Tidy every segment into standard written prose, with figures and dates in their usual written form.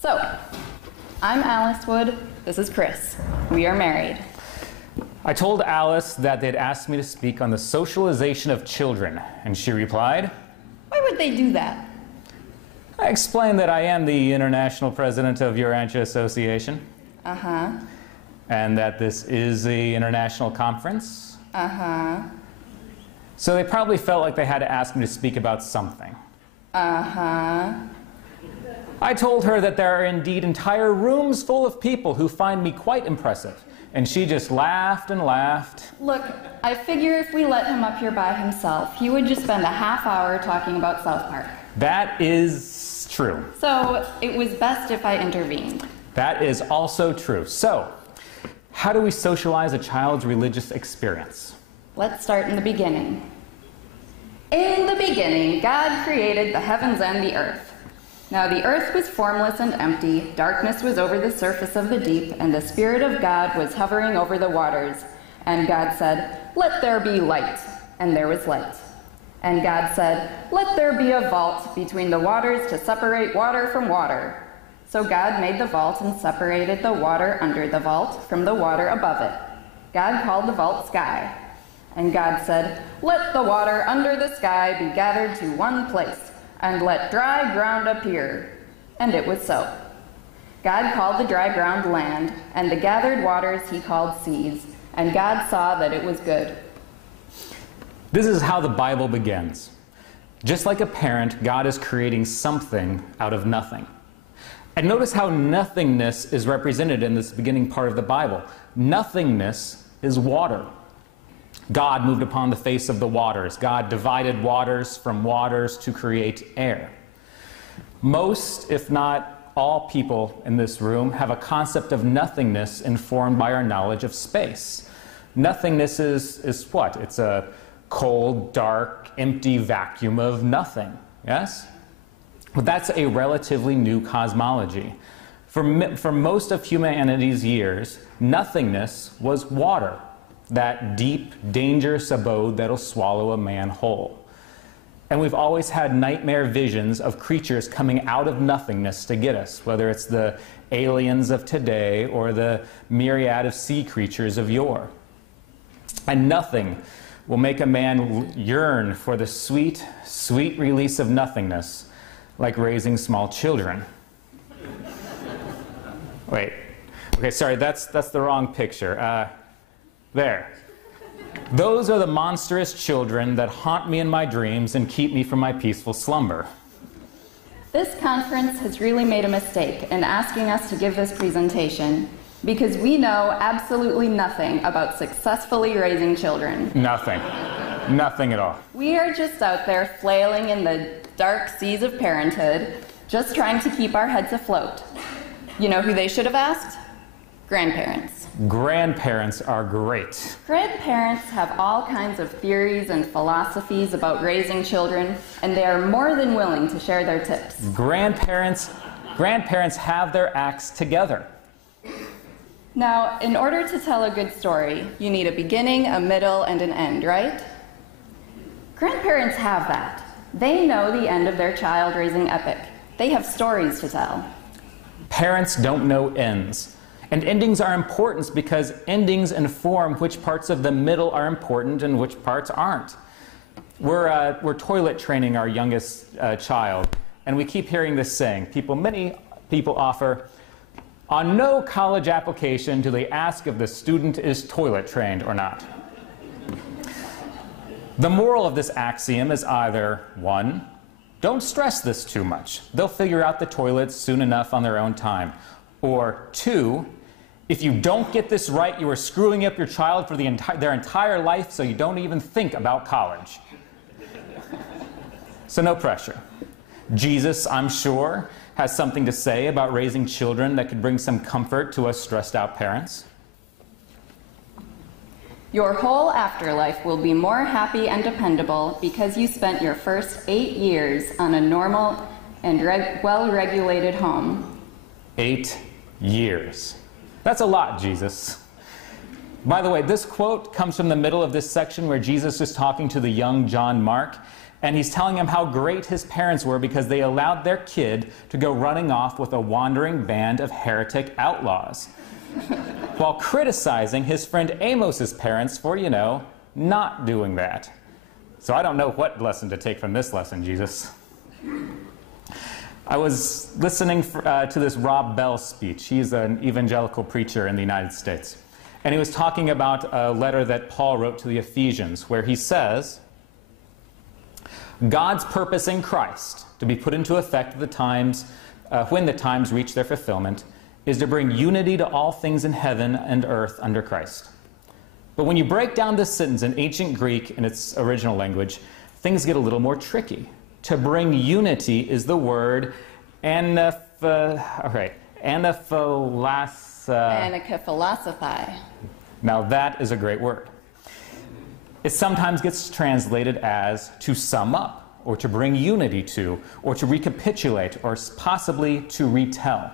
So, I'm Alice Wood, this is Chris. We are married. I told Alice that they'd asked me to speak on the socialization of children, and she replied, Why would they do that? I explained that I am the international president of Urantia Association. Uh-huh. And that this is the international conference. Uh-huh. So they probably felt like they had to ask me to speak about something. Uh-huh. I told her that there are indeed entire rooms full of people who find me quite impressive. And she just laughed and laughed. Look, I figure if we let him up here by himself, he would just spend a half hour talking about South Park. That is true. So it was best if I intervened. That is also true. So, how do we socialize a child's religious experience? Let's start in the beginning. In the beginning, God created the heavens and the earth. Now the earth was formless and empty, darkness was over the surface of the deep, and the Spirit of God was hovering over the waters. And God said, Let there be light. And there was light. And God said, Let there be a vault between the waters to separate water from water. So God made the vault and separated the water under the vault from the water above it. God called the vault sky. And God said, Let the water under the sky be gathered to one place, and let dry ground appear. And it was so. God called the dry ground land, and the gathered waters he called seas. And God saw that it was good. This is how the Bible begins. Just like a parent, God is creating something out of nothing. And notice how nothingness is represented in this beginning part of the Bible. Nothingness is water. God moved upon the face of the waters. God divided waters from waters to create air. Most, if not all people in this room have a concept of nothingness informed by our knowledge of space. Nothingness is what? It's a cold, dark, empty vacuum of nothing, yes? But that's a relatively new cosmology. For most of humanity's years, nothingness was water, that deep, dangerous abode that'll swallow a man whole. And we've always had nightmare visions of creatures coming out of nothingness to get us, whether it's the aliens of today or the myriad of sea creatures of yore. And nothing will make a man yearn for the sweet, sweet release of nothingness, like raising small children. Wait. Okay, sorry, that's the wrong picture. There. Those are the monstrous children that haunt me in my dreams and keep me from my peaceful slumber. This conference has really made a mistake in asking us to give this presentation because we know absolutely nothing about successfully raising children. Nothing. Nothing at all. We are just out there flailing in the dark seas of parenthood, just trying to keep our heads afloat. You know who they should have asked? Grandparents. Grandparents are great. Grandparents have all kinds of theories and philosophies about raising children, and they are more than willing to share their tips. Grandparents have their acts together. Now, in order to tell a good story, you need a beginning, a middle, and an end, right? Grandparents have that. They know the end of their child-raising epic. They have stories to tell. Parents don't know ends. And endings are important because endings inform which parts of the middle are important and which parts aren't. We're toilet training our youngest child, and we keep hearing this saying. Many people offer, on no college application do they ask if the student is toilet trained or not. The moral of this axiom is either, 1, don't stress this too much. They'll figure out the toilets soon enough on their own time. Or 2, if you don't get this right, you are screwing up your child for their entire life, so you don't even think about college. So no pressure. Jesus, I'm sure, has something to say about raising children that could bring some comfort to us stressed out parents. Your whole afterlife will be more happy and dependable because you spent your first 8 years on a normal and well-regulated home. 8 years. That's a lot, Jesus. By the way, this quote comes from the middle of this section where Jesus is talking to the young John Mark, and he's telling him how great his parents were because they allowed their kid to go running off with a wandering band of heretic outlaws, while criticizing his friend Amos's parents for, not doing that. So I don't know what lesson to take from this lesson, Jesus. I was listening to this Rob Bell speech. He's an evangelical preacher in the United States. And he was talking about a letter that Paul wrote to the Ephesians, where he says, God's purpose in Christ, to be put into effect at the times, when the times reach their fulfillment, is to bring unity to all things in heaven and earth under Christ. But when you break down this sentence in ancient Greek in its original language, things get a little more tricky. To bring unity is the word Anakaphilosophai. Now that is a great word. It sometimes gets translated as to sum up, or to bring unity to, or to recapitulate, or possibly to retell.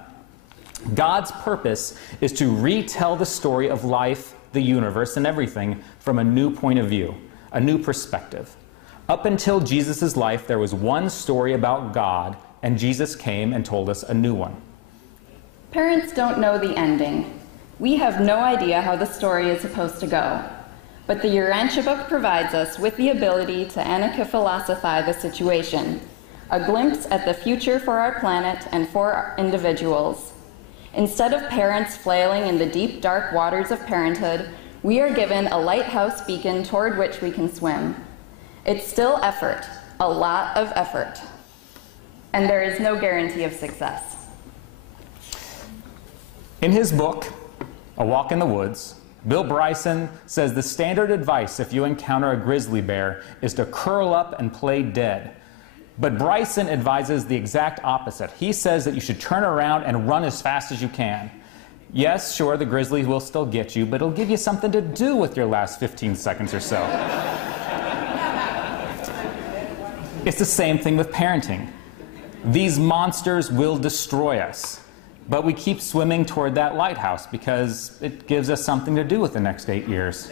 God's purpose is to retell the story of life, the universe, and everything from a new point of view, a new perspective. Up until Jesus' life, there was one story about God, and Jesus came and told us a new one. Parents don't know the ending. We have no idea how the story is supposed to go. But the Urantia book provides us with the ability to anakaphilosophai the situation, a glimpse at the future for our planet and for our individuals. Instead of parents flailing in the deep, dark waters of parenthood, we are given a lighthouse beacon toward which we can swim. It's still effort, a lot of effort, and there is no guarantee of success. In his book, A Walk in the Woods, Bill Bryson says the standard advice if you encounter a grizzly bear is to curl up and play dead. But Bryson advises the exact opposite. He says that you should turn around and run as fast as you can. Yes, sure, the grizzly will still get you, but it'll give you something to do with your last 15 seconds or so. It's the same thing with parenting. These monsters will destroy us. But we keep swimming toward that lighthouse because it gives us something to do with the next 8 years.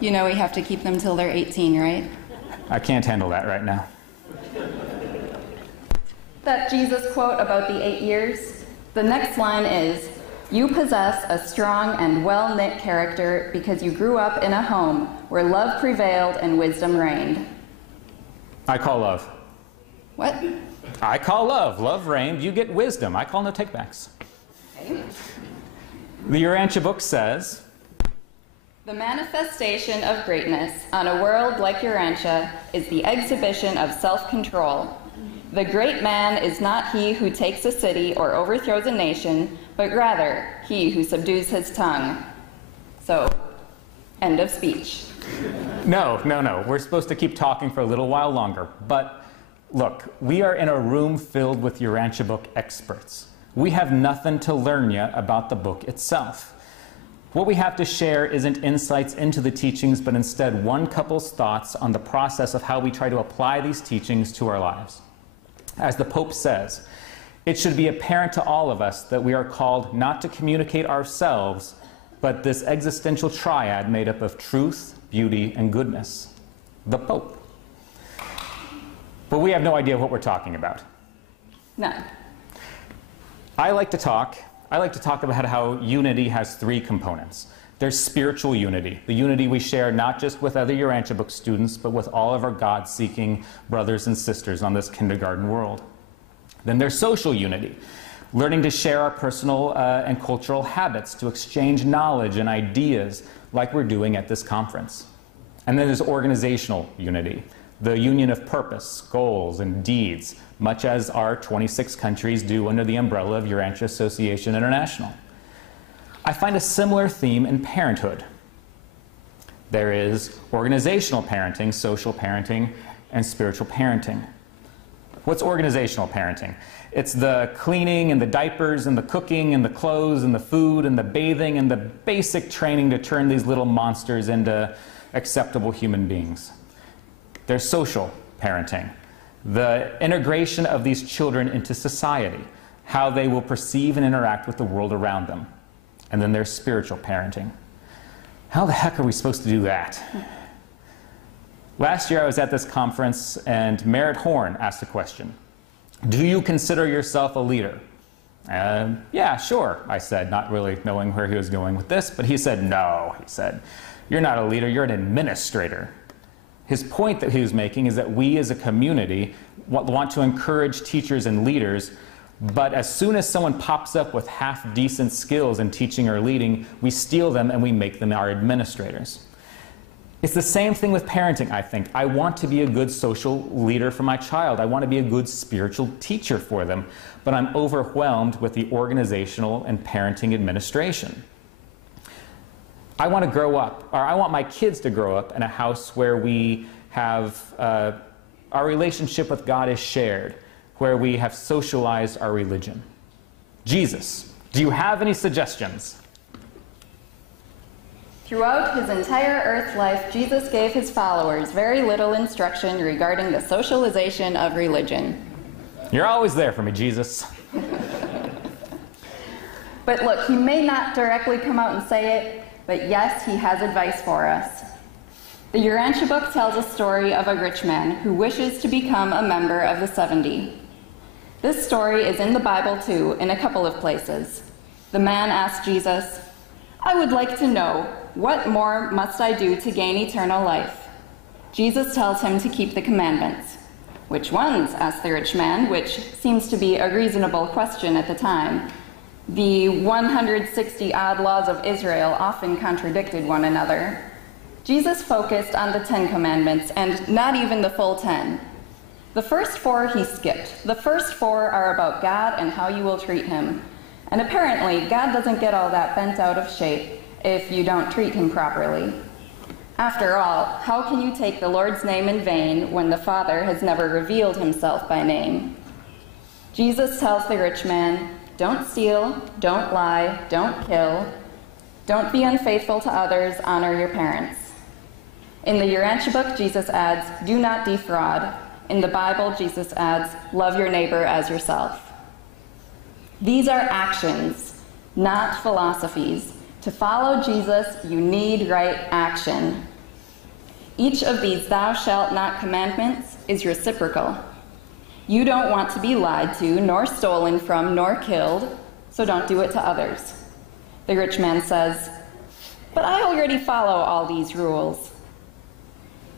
You know we have to keep them till they're 18, right? I can't handle that right now. That Jesus quote about the 8 years, the next line is, you possess a strong and well-knit character because you grew up in a home where love prevailed and wisdom reigned. I call love. What? I call love. Love reigned. You get wisdom. I call no takebacks. Okay. The Urantia book says, the manifestation of greatness on a world like Urantia is the exhibition of self-control. The great man is not he who takes a city or overthrows a nation, but rather he who subdues his tongue. So, end of speech. No. We're supposed to keep talking for a little while longer. But look, we are in a room filled with Urantia book experts. We have nothing to learn yet about the book itself. What we have to share isn't insights into the teachings, but instead one couple's thoughts on the process of how we try to apply these teachings to our lives. As the Pope says, it should be apparent to all of us that we are called not to communicate ourselves, but this existential triad made up of truth, beauty, and goodness. The Pope. But we have no idea what we're talking about. None. I like to talk about how unity has three components. There's spiritual unity, the unity we share not just with other Urantia book students, but with all of our God-seeking brothers and sisters on this kindergarten world. Then there's social unity, learning to share our personal and cultural habits, to exchange knowledge and ideas like we're doing at this conference. And then there's organizational unity, the union of purpose, goals, and deeds, much as our 26 countries do under the umbrella of Urantia Association International. I find a similar theme in parenthood. There is organizational parenting, social parenting, and spiritual parenting. What's organizational parenting? It's the cleaning and the diapers and the cooking and the clothes and the food and the bathing and the basic training to turn these little monsters into acceptable human beings. There's social parenting, the integration of these children into society, how they will perceive and interact with the world around them. And then there's spiritual parenting. How the heck are we supposed to do that? Last year I was at this conference and Merritt Horn asked a question. Do you consider yourself a leader? Yeah, sure, I said, not really knowing where he was going with this, but he said, no, he said, you're not a leader, you're an administrator. His point that he was making is that we as a community want to encourage teachers and leaders, but as soon as someone pops up with half-decent skills in teaching or leading, we steal them and we make them our administrators. It's the same thing with parenting, I think. I want to be a good social leader for my child. I want to be a good spiritual teacher for them, but I'm overwhelmed with the organizational and parenting administration. I want to grow up, or I want my kids to grow up in a house where we have, our relationship with God is shared, where we have socialized our religion. Jesus, do you have any suggestions? Throughout his entire earth life, Jesus gave his followers very little instruction regarding the socialization of religion. You're always there for me, Jesus. But look, he may not directly come out and say it, but yes, he has advice for us. The Urantia book tells a story of a rich man who wishes to become a member of the 70. This story is in the Bible too, in a couple of places. The man asks Jesus, I would like to know, what more must I do to gain eternal life? Jesus tells him to keep the commandments. Which ones? Asked the rich man, which seems to be a reasonable question at the time. The 160-odd laws of Israel often contradicted one another. Jesus focused on the 10 commandments, and not even the full 10. The first 4 he skipped. The first 4 are about God and how you will treat him. And apparently, God doesn't get all that bent out of shape if you don't treat him properly. After all, how can you take the Lord's name in vain when the Father has never revealed himself by name? Jesus tells the rich man, don't steal, don't lie, don't kill, don't be unfaithful to others, honor your parents. In the Urantia book, Jesus adds, do not defraud. In the Bible, Jesus adds, love your neighbor as yourself. These are actions, not philosophies. To follow Jesus, you need right action. Each of these thou shalt not commandments is reciprocal. You don't want to be lied to, nor stolen from, nor killed, so don't do it to others. The rich man says, but I already follow all these rules.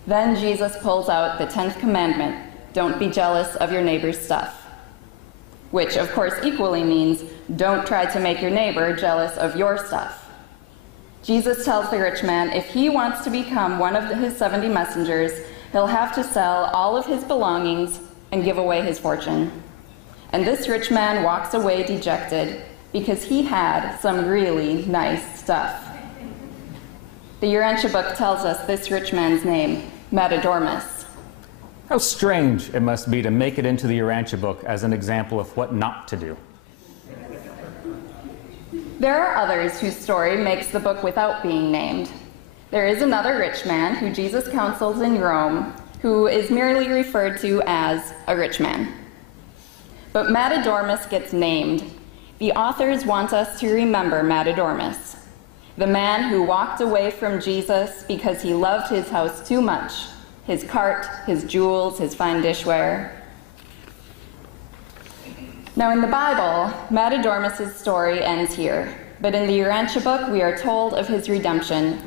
Then Jesus pulls out the 10th commandment, don't be jealous of your neighbor's stuff. Which, of course, equally means don't try to make your neighbor jealous of your stuff. Jesus tells the rich man if he wants to become one of his 70 messengers, he'll have to sell all of his belongings and give away his fortune. And this rich man walks away dejected because he had some really nice stuff. The Urantia book tells us this rich man's name, Matadormus. How strange it must be to make it into the Urantia book as an example of what not to do. There are others whose story makes the book without being named. There is another rich man who Jesus counsels in Rome, who is merely referred to as a rich man. But Matadormus gets named. The authors want us to remember Matadormus, the man who walked away from Jesus because he loved his house too much, his cart, his jewels, his fine dishware. Now in the Bible, Matadormus' story ends here, but in the Urantia book we are told of his redemption.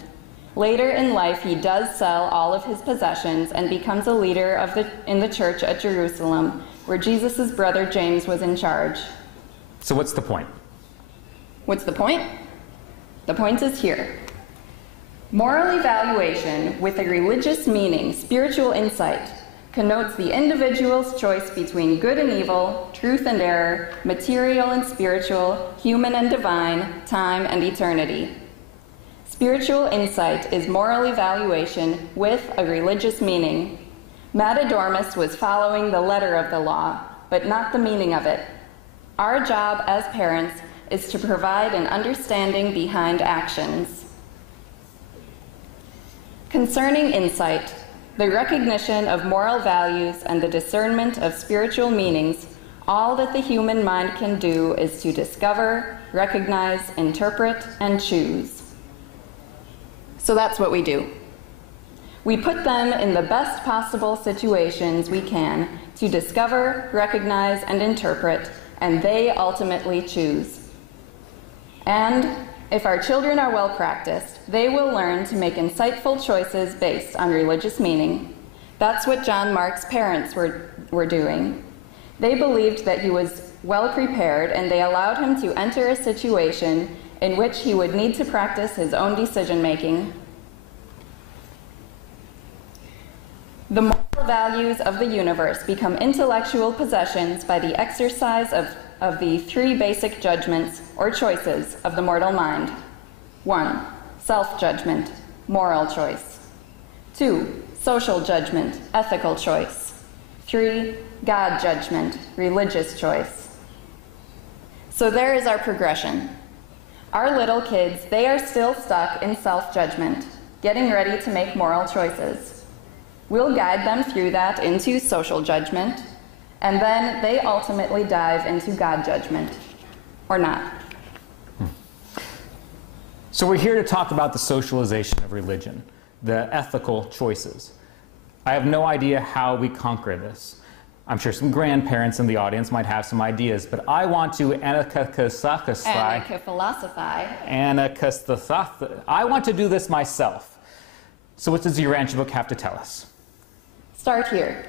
Later in life he does sell all of his possessions and becomes a leader in the church at Jerusalem, where Jesus' brother James was in charge. So what's the point? What's the point? The point is here. Moral evaluation with a religious meaning, spiritual insight, connotes the individual's choice between good and evil, truth and error, material and spiritual, human and divine, time and eternity. Spiritual insight is moral evaluation with a religious meaning. Matadormus was following the letter of the law, but not the meaning of it. Our job as parents is to provide an understanding behind actions. Concerning insight, the recognition of moral values and the discernment of spiritual meanings, all that the human mind can do is to discover, recognize, interpret, and choose. So that's what we do. We put them in the best possible situations we can to discover, recognize, and interpret, and they ultimately choose. And if our children are well practiced, they will learn to make insightful choices based on religious meaning. That's what John Mark's parents were doing. They believed that he was well prepared, and they allowed him to enter a situation in which he would need to practice his own decision-making. The moral values of the universe become intellectual possessions by the exercise of the three basic judgments or choices of the mortal mind. 1. Self-judgment, moral choice. 2. Social judgment, ethical choice. 3. God judgment, religious choice. So there is our progression. Our little kids, they are still stuck in self-judgment, getting ready to make moral choices. We'll guide them through that into social judgment, and then they ultimately dive into God judgment, or not. So we're here to talk about the socialization of religion, the ethical choices. I have no idea how we conquer this. I'm sure some grandparents in the audience might have some ideas, but I want to I want to do this myself. So what does the Urantia book have to tell us? Start here.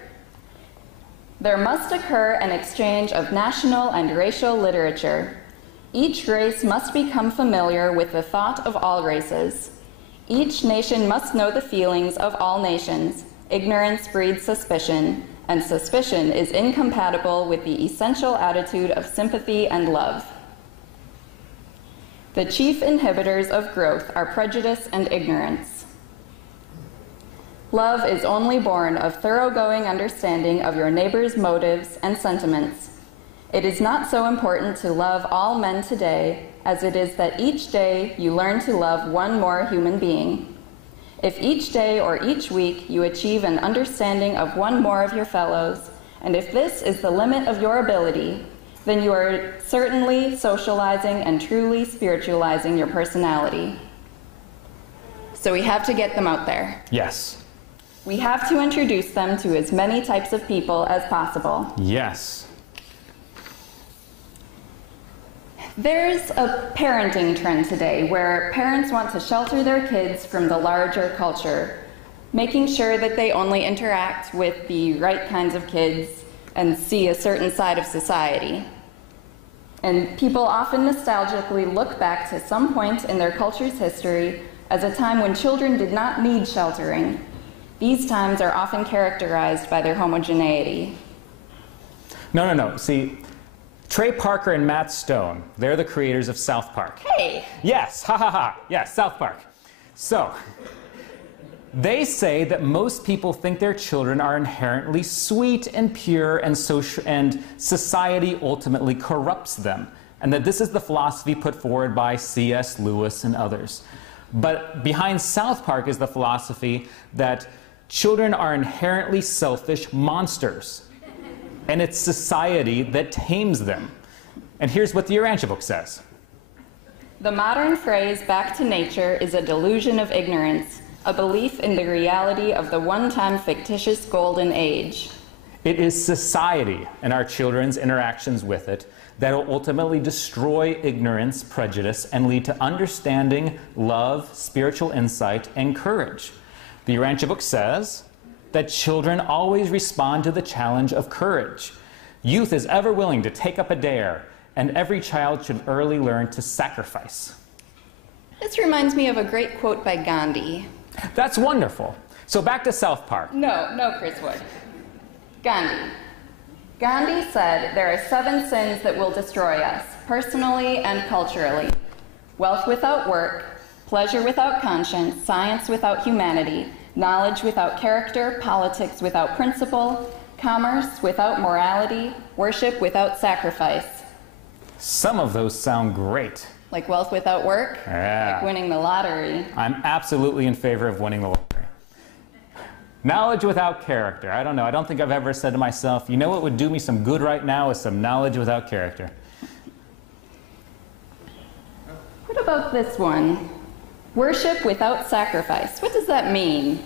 There must occur an exchange of national and racial literature. Each race must become familiar with the thought of all races. Each nation must know the feelings of all nations. Ignorance breeds suspicion, and suspicion is incompatible with the essential attitude of sympathy and love. The chief inhibitors of growth are prejudice and ignorance. Love is only born of thoroughgoing understanding of your neighbor's motives and sentiments. It is not so important to love all men today as it is that each day you learn to love one more human being. If each day or each week you achieve an understanding of one more of your fellows, and if this is the limit of your ability, then you are certainly socializing and truly spiritualizing your personality. So we have to get them out there. Yes. We have to introduce them to as many types of people as possible. Yes. There's a parenting trend today where parents want to shelter their kids from the larger culture, making sure that they only interact with the right kinds of kids and see a certain side of society. And people often nostalgically look back to some point in their culture's history as a time when children did not need sheltering. These times are often characterized by their homogeneity. No. See, Trey Parker and Matt Stone, they're the creators of South Park. Hey! Yes, ha ha ha, yes, South Park. So, they say that most people think their children are inherently sweet and pure and society ultimately corrupts them, and that this is the philosophy put forward by C.S. Lewis and others. But behind South Park is the philosophy that children are inherently selfish monsters, and it's society that tames them. And here's what the Urantia book says. The modern phrase back to nature is a delusion of ignorance, a belief in the reality of the one-time fictitious golden age. It is society and our children's interactions with it that will ultimately destroy ignorance, prejudice, and lead to understanding, love, spiritual insight, and courage. The Urantia book says that children always respond to the challenge of courage. Youth is ever willing to take up a dare, and every child should early learn to sacrifice. This reminds me of a great quote by Gandhi. That's wonderful. So back to South Park. No, Chris Wood. Gandhi. Gandhi said there are 7 sins that will destroy us, personally and culturally. Wealth without work, pleasure without conscience, science without humanity, knowledge without character, politics without principle, commerce without morality, worship without sacrifice. Some of those sound great. Like wealth without work? Yeah. Like winning the lottery. I'm absolutely in favor of winning the lottery. Knowledge without character. I don't know. I don't think I've ever said to myself, you know what would do me some good right now is some knowledge without character. What about this one? Worship without sacrifice. What does that mean?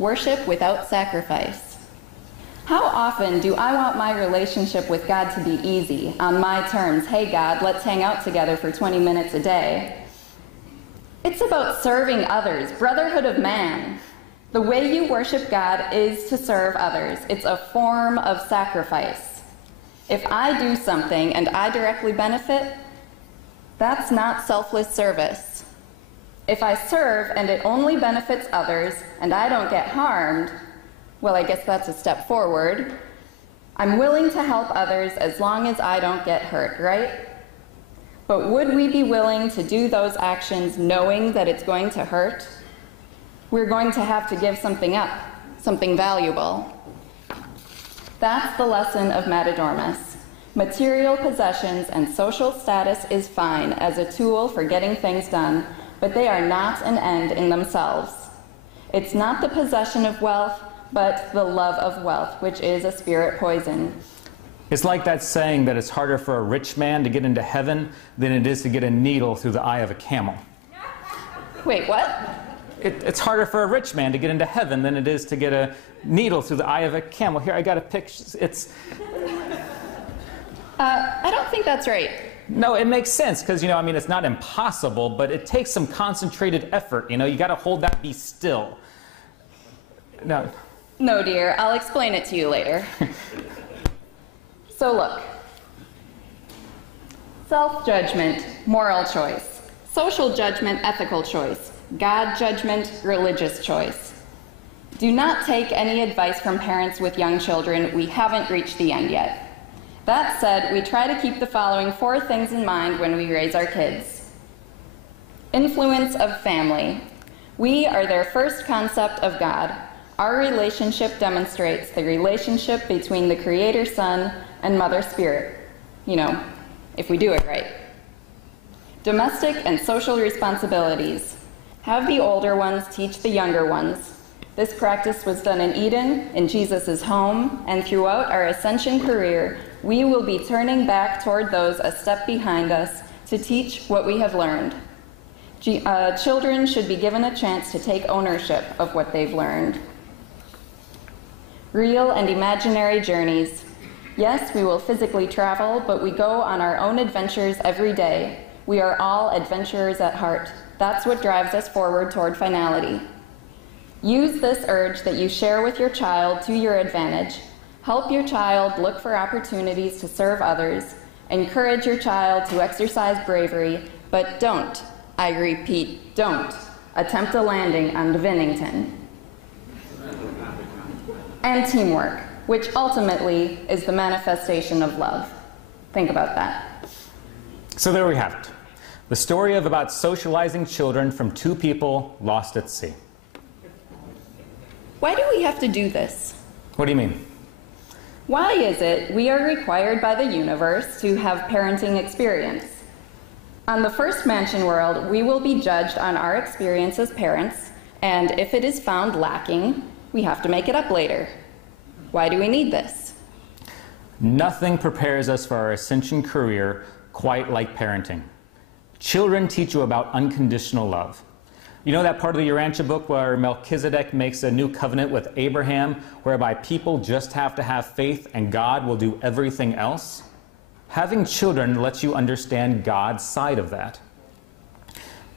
worship without sacrifice. How often do I want my relationship with God to be easy, on my terms? Hey God, let's hang out together for 20 minutes a day. It's about serving others, brotherhood of man. The way you worship God is to serve others. It's a form of sacrifice. If I do something and I directly benefit, that's not selfless service. If I serve and it only benefits others and I don't get harmed, well, I guess that's a step forward. I'm willing to help others as long as I don't get hurt, right? But would we be willing to do those actions knowing that it's going to hurt? We're going to have to give something up, something valuable. That's the lesson of Matadormus. Material possessions and social status is fine as a tool for getting things done, but they are not an end in themselves. It's not the possession of wealth, but the love of wealth, which is a spirit poison. It's like that saying that it's harder for a rich man to get into heaven than it is to get a needle through the eye of a camel. Wait, what? It's harder for a rich man to get into heaven than it is to get a needle through the eye of a camel. Here, I got a picture. I don't think that's right. No, it makes sense because, it's not impossible, but it takes some concentrated effort. You got to hold that be still. No, dear, I'll explain it to you later. So look, self-judgment, moral choice, social judgment, ethical choice, God judgment, religious choice. Do not take any advice from parents with young children. We haven't reached the end yet. That said, we try to keep the following 4 things in mind when we raise our kids. Influence of family. We are their first concept of God. Our relationship demonstrates the relationship between the Creator Son and Mother Spirit. If we do it right. Domestic and social responsibilities. Have the older ones teach the younger ones. This practice was done in Eden, in Jesus' home, and throughout our ascension career, we will be turning back toward those a step behind us to teach what we have learned. Children should be given a chance to take ownership of what they've learned. Real and imaginary journeys. Yes, we will physically travel, but we go on our own adventures every day. We are all adventurers at heart. That's what drives us forward toward finality. Use this urge that you share with your child to your advantage. Help your child look for opportunities to serve others. Encourage your child to exercise bravery, but don't, I repeat, don't attempt a landing on Divinington. And teamwork, which ultimately is the manifestation of love. Think about that. So there we have it. The story of about socializing children from 2 people lost at sea. Why do we have to do this? What do you mean? Why is it we are required by the universe to have parenting experience? On the first mansion world, we will be judged on our experience as parents, and if it is found lacking, we have to make it up later. Why do we need this? Nothing prepares us for our ascension career quite like parenting. Children teach you about unconditional love. You know that part of the Urantia book where Melchizedek makes a new covenant with Abraham, whereby people just have to have faith and God will do everything else? Having children lets you understand God's side of that.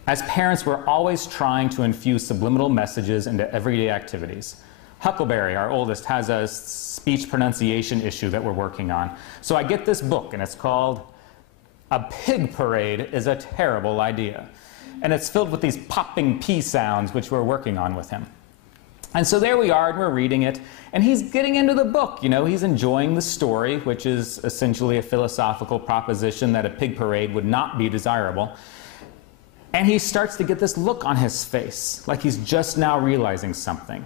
As parents, we're always trying to infuse subliminal messages into everyday activities. Huckleberry, our oldest, has a speech pronunciation issue that we're working on. So I get this book, and it's called A Pig Parade is a Terrible Idea. And it's filled with these popping P sounds, which we're working on with him. And so there we are, and we're reading it, and he's getting into the book. He's enjoying the story, which is essentially a philosophical proposition that a pig parade would not be desirable. And he starts to get this look on his face, like he's just now realizing something.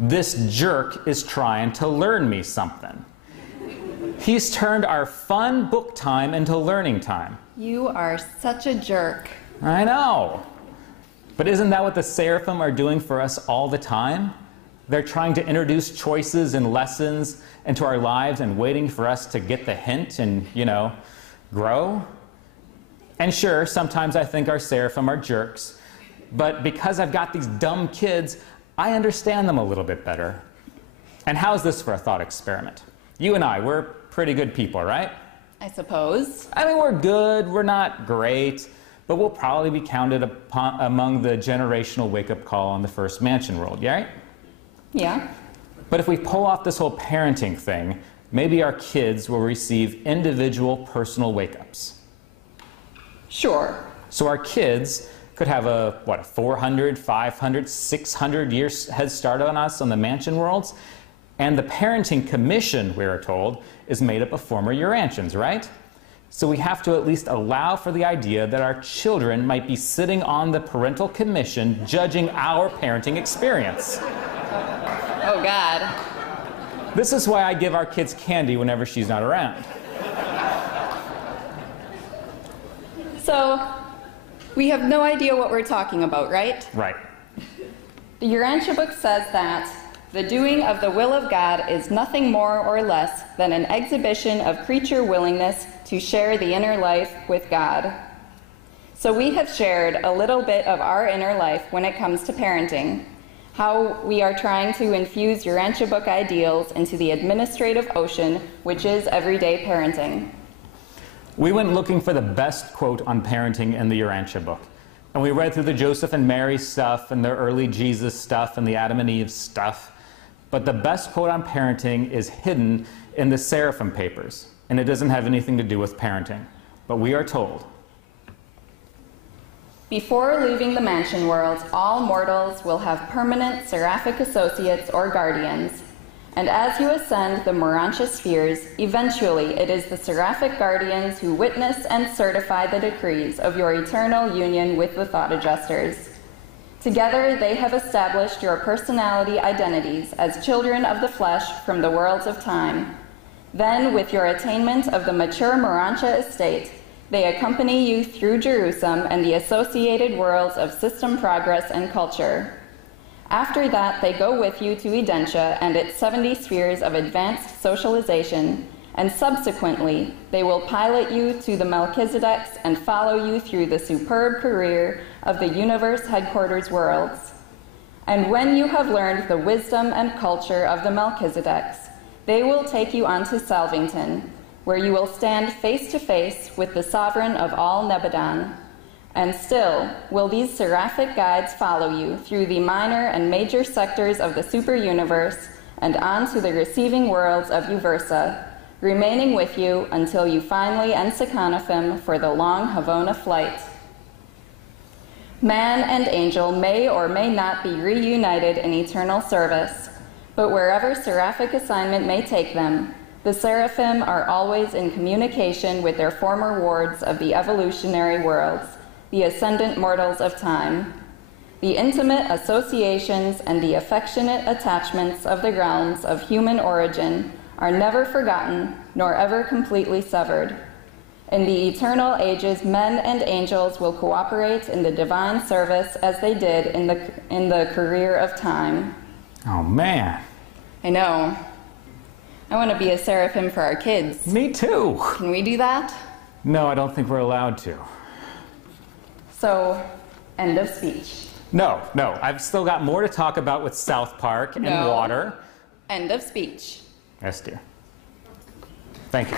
This jerk is trying to learn me something. He's turned our fun book time into learning time. You are such a jerk. I know. But isn't that what the seraphim are doing for us all the time? They're trying to introduce choices and lessons into our lives and waiting for us to get the hint and, grow. And sure, sometimes I think our seraphim are jerks. But because I've got these dumb kids, I understand them a little bit better. And how's this for a thought experiment? You and I, we're pretty good people, right? I suppose. I mean, we're good, we're not great, but we'll probably be counted among the generational wake-up call on the first mansion world, right? Yeah. But if we pull off this whole parenting thing, maybe our kids will receive individual personal wake-ups. Sure. So our kids could have a 400, 500, 600 year head start on us on the mansion worlds. And the parenting commission, we are told, is made up of former Urantians, right? So we have to at least allow for the idea that our children might be sitting on the parental commission judging our parenting experience. Oh, God. This is why I give our kids candy whenever she's not around. So, we have no idea what we're talking about, right? Right. The Urantia book says that the doing of the will of God is nothing more or less than an exhibition of creature willingness to share the inner life with God. So we have shared a little bit of our inner life when it comes to parenting, how we are trying to infuse Urantia book ideals into the administrative ocean, which is everyday parenting. We went looking for the best quote on parenting in the Urantia book. And we read through the Joseph and Mary stuff and the early Jesus stuff and the Adam and Eve stuff. But the best quote on parenting is hidden in the Seraphim papers, and it doesn't have anything to do with parenting. But we are told, before leaving the mansion world, all mortals will have permanent seraphic associates or guardians. And as you ascend the Urantia spheres, eventually it is the seraphic guardians who witness and certify the decrees of your eternal union with the thought adjusters. Together, they have established your personality identities as children of the flesh from the worlds of time. Then, with your attainment of the mature Urantia estate, they accompany you through Jerusalem and the associated worlds of system progress and culture. After that, they go with you to Urantia and its 70 spheres of advanced socialization, and subsequently, they will pilot you to the Melchizedeks and follow you through the superb career of the universe headquarters worlds. And when you have learned the wisdom and culture of the Melchizedeks, they will take you on to Salvington, where you will stand face to face with the sovereign of all Nebudan. And still, will these seraphic guides follow you through the minor and major sectors of the super-universe and on to the receiving worlds of Uversa, remaining with you until you finally enseconifim for the long Havona flight. Man and angel may or may not be reunited in eternal service, but wherever seraphic assignment may take them, the seraphim are always in communication with their former wards of the evolutionary worlds, the ascendant mortals of time. The intimate associations and the affectionate attachments of the realms of human origin are never forgotten nor ever completely severed. In the eternal ages, men and angels will cooperate in the divine service as they did in the career of time. oh man. I know. I want to be a seraphim for our kids. Me too. Can we do that? No, I don't think we're allowed to. So, end of speech. No, I've still got more to talk about with South Park and No. water. End of speech. Yes, dear. Thank you.